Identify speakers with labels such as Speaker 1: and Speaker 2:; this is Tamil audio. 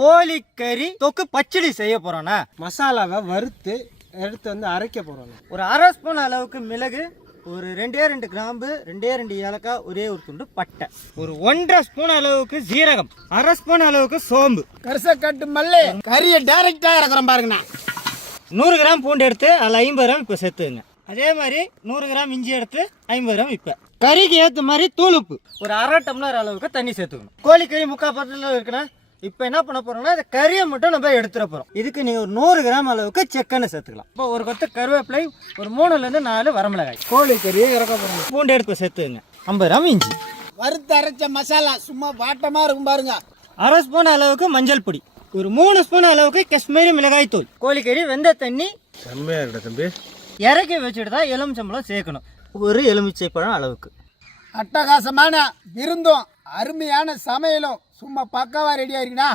Speaker 1: கோழிக்கறி தொக்கு பச்சடி செய்ய போறோம்னா
Speaker 2: மசாலாவை வறுத்து எடுத்து வந்து அரைக்க போகிறோம்
Speaker 1: ஒரு அரை ஸ்பூன் அளவுக்கு மிளகு ஒரு ரெண்டே ரெண்டு கிராம்பு ரெண்டே ரெண்டு ஏலக்காய் ஒரே ஒரு துண்டு பட்டை. ஒரு ஒன்றரை ஸ்பூன் அளவுக்கு சீரகம் அரை ஸ்பூன் அளவுக்கு சோம்பு.
Speaker 2: கரிச கட்டு மல்லி. கறியை டைரக்டா இறக்குறோம் பாருங்கண்ணா.
Speaker 1: நூறு கிராம் பூண்டு எடுத்து அதில் ஐம்பது கிராம் இப்போ சேர்த்துங்க அதே மாதிரி நூறு கிராம் இஞ்சி எடுத்து ஐம்பது கிராம் இப்போ. கறிக்கு ஏற்ற மாதிரி தூள் உப்பு. ஒரு அரை டம்ளர் அளவுக்கு தண்ணி சேர்த்துக்கணும். கோழிக்கறி முக்கால் பத்தில் இருக்குன்னா இப்போ என்ன பண்ண போறோம்னா இந்த கறியை மட்டும் நம்ம எடுத்துட போகிறோம் இதுக்கு நீங்கள் ஒரு நூறு கிராம் அளவுக்கு செக்கெண்ணெய் சேர்த்துக்கலாம். இப்போ ஒரு கொத்து கருவேப்பிலை ஒரு மூணுலேருந்து நாலு வரமிளகாய்.
Speaker 2: கோழி கறியை இறக்க போகிறோம்
Speaker 1: பூண்டு எடுத்து சேர்த்துங்க ஐம்பது கிராம் இஞ்சி.
Speaker 2: வறுத்து அரைச்ச மசாலா சும்மா வாட்டமா இருக்கும் பாருங்க.
Speaker 1: அரை ஸ்பூன் அளவுக்கு மஞ்சள் பொடி. ஒரு மூணு ஸ்பூன் அளவுக்கு காஷ்மீரி மிளகாய் தூள். கோழிக்கறி வெந்த தண்ணி.
Speaker 2: செம்மையா இருக்கட்டும் தம்பி.
Speaker 1: இறக்கி வச்சுட்டு தான் எலுமிச்சம்பழம் சேர்க்கணும். ஒரு எலுமிச்சை பழம் அளவுக்கு.
Speaker 2: அட்டகாசமான விருந்தும் அருமையான சமையலும் சும்மா பக்காவா ரெடியா இருக்குண்ணா